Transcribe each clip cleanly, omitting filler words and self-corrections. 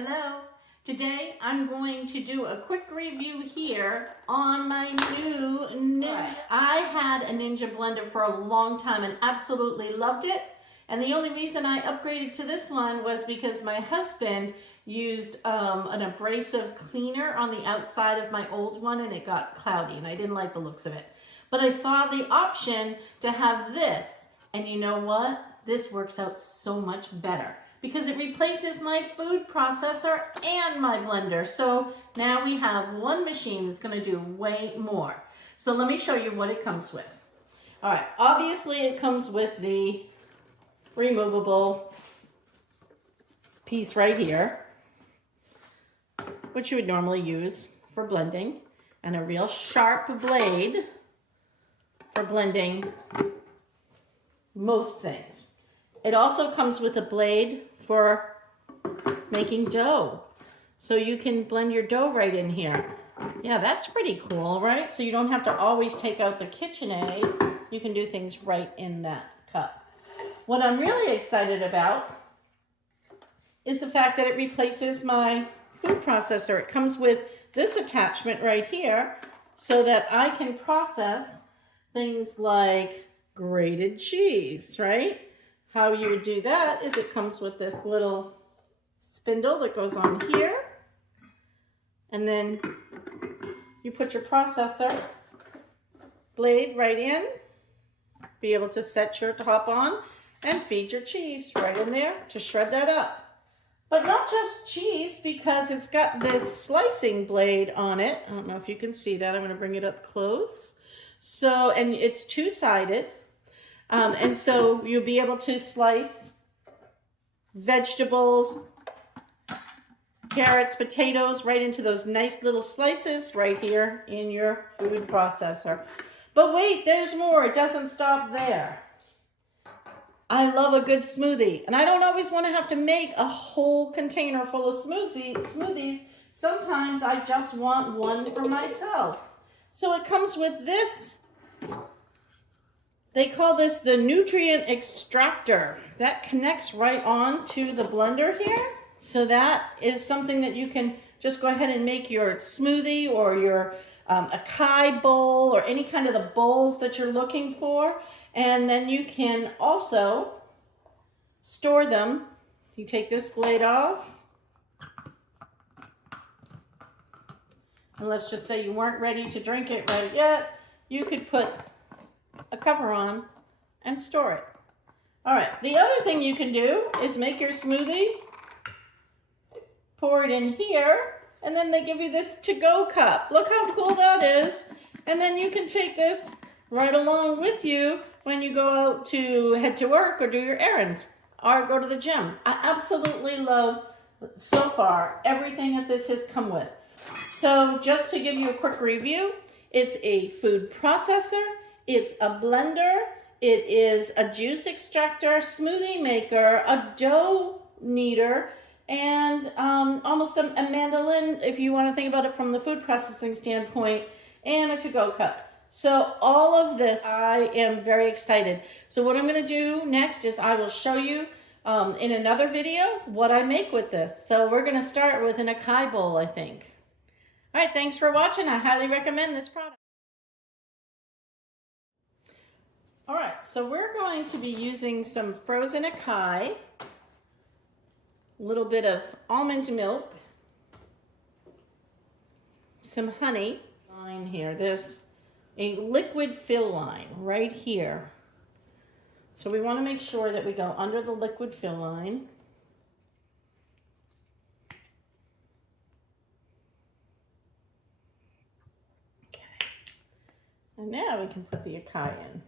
Hello. Today I'm going to do a quick review here on my new Ninja. I had a Ninja blender for a long time and absolutely loved it. And the only reason I upgraded to this one was because my husband used an abrasive cleaner on the outside of my old one and it got cloudy and I didn't like the looks of it. But I saw the option to have this, and you know what? This works out so much better because it replaces my food processor and my blender. So now we have one machine that's going to do way more. So let me show you what it comes with. All right, obviously it comes with the removable piece right here, which you would normally use for blending, and a real sharp blade for blending most things. It also comes with a blade for making dough. So you can blend your dough right in here. Yeah, that's pretty cool, right? So you don't have to always take out the KitchenAid. You can do things right in that cup. What I'm really excited about is the fact that it replaces my food processor. It comes with this attachment right here so that I can process things like grated cheese, right? How you do that is it comes with this little spindle that goes on here, and then you put your processor blade right in, be able to set your top on and feed your cheese right in there to shred that up. But not just cheese, because it's got this slicing blade on it. I don't know if you can see that. I'm going to bring it up close. So, and it's two-sided. And so you'll be able to slice vegetables, carrots, potatoes, right into those nice little slices right here in your food processor. But wait, there's more. It doesn't stop there. I love a good smoothie, and I don't always want to have to make a whole container full of smoothies. Sometimes I just want one for myself. So it comes with this. They call this the nutrient extractor. That connects right on to the blender here. So that is something that you can just go ahead and make your smoothie or your acai bowl or any kind of the bowls that you're looking for. And then you can also store them. You take this blade off. And let's just say you weren't ready to drink it right yet. You could put a cover on and store it. All right, the other thing you can do is make your smoothie, pour it in here, and then they give you this to-go cup. Look how cool that is. And then you can take this right along with you when you go out to head to work or do your errands or go to the gym. I absolutely love, so far, everything that this has come with. So just to give you a quick review, it's a food processor, it's a blender, it is a juice extractor, smoothie maker, a dough kneader, and almost a mandolin, if you want to think about it from the food processing standpoint, and a to-go cup. So all of this, I am very excited. So what I'm going to do next is I will show you in another video what I make with this. So we're going to start with an acai bowl, I think. All right, thanks for watching. I highly recommend this product. All right, so we're going to be using some frozen acai, a little bit of almond milk, some honey. Line here, there's a liquid fill line right here. So we want to make sure that we go under the liquid fill line. Okay. And now we can put the acai in.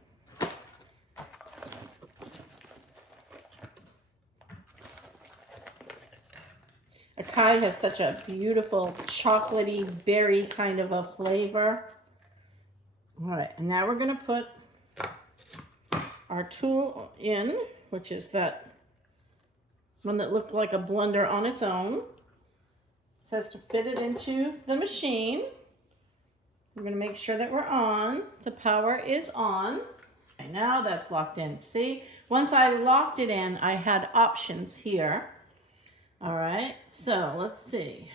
Acai has such a beautiful chocolatey berry kind of a flavor. All right, and now we're going to put our tool in, which is that one that looked like a blender on its own. It says to fit it into the machine. We're going to make sure that we're on. The power is on. Okay, now that's locked in. See, once I locked it in, I had options here. All right, so let's see.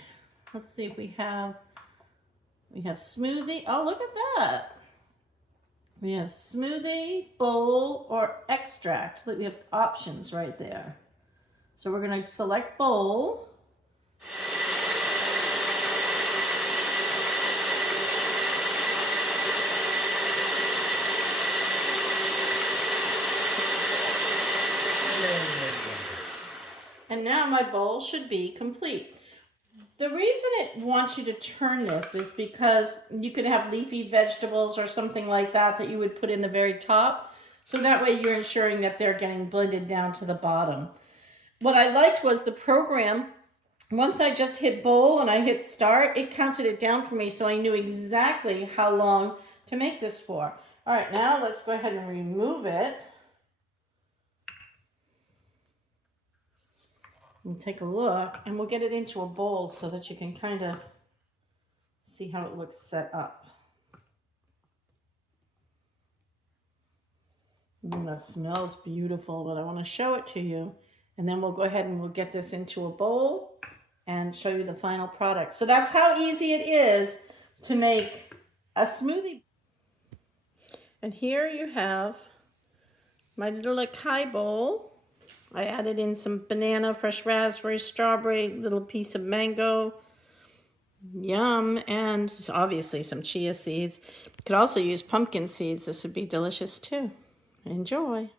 Let's see if we have smoothie. Oh, look at that. We have smoothie, bowl, or extract. Look, we have options right there. So we're going to select bowl. And now my bowl should be complete. The reason it wants you to turn this is because you could have leafy vegetables or something like that that you would put in the very top. So that way you're ensuring that they're getting blended down to the bottom. What I liked was the program, once I just hit bowl and I hit start, it counted it down for me so I knew exactly how long to make this for. All right, now let's go ahead and remove it. And take a look, and we'll get it into a bowl so that you can kind of see how it looks set up. That smells beautiful, but I want to show it to you. And then we'll go ahead and we'll get this into a bowl and show you the final product. So that's how easy it is to make a smoothie. And here you have my little Acai bowl. I added in some banana, fresh raspberry, strawberry, little piece of mango. Yum. And obviously some chia seeds. You could also use pumpkin seeds. This would be delicious too. Enjoy.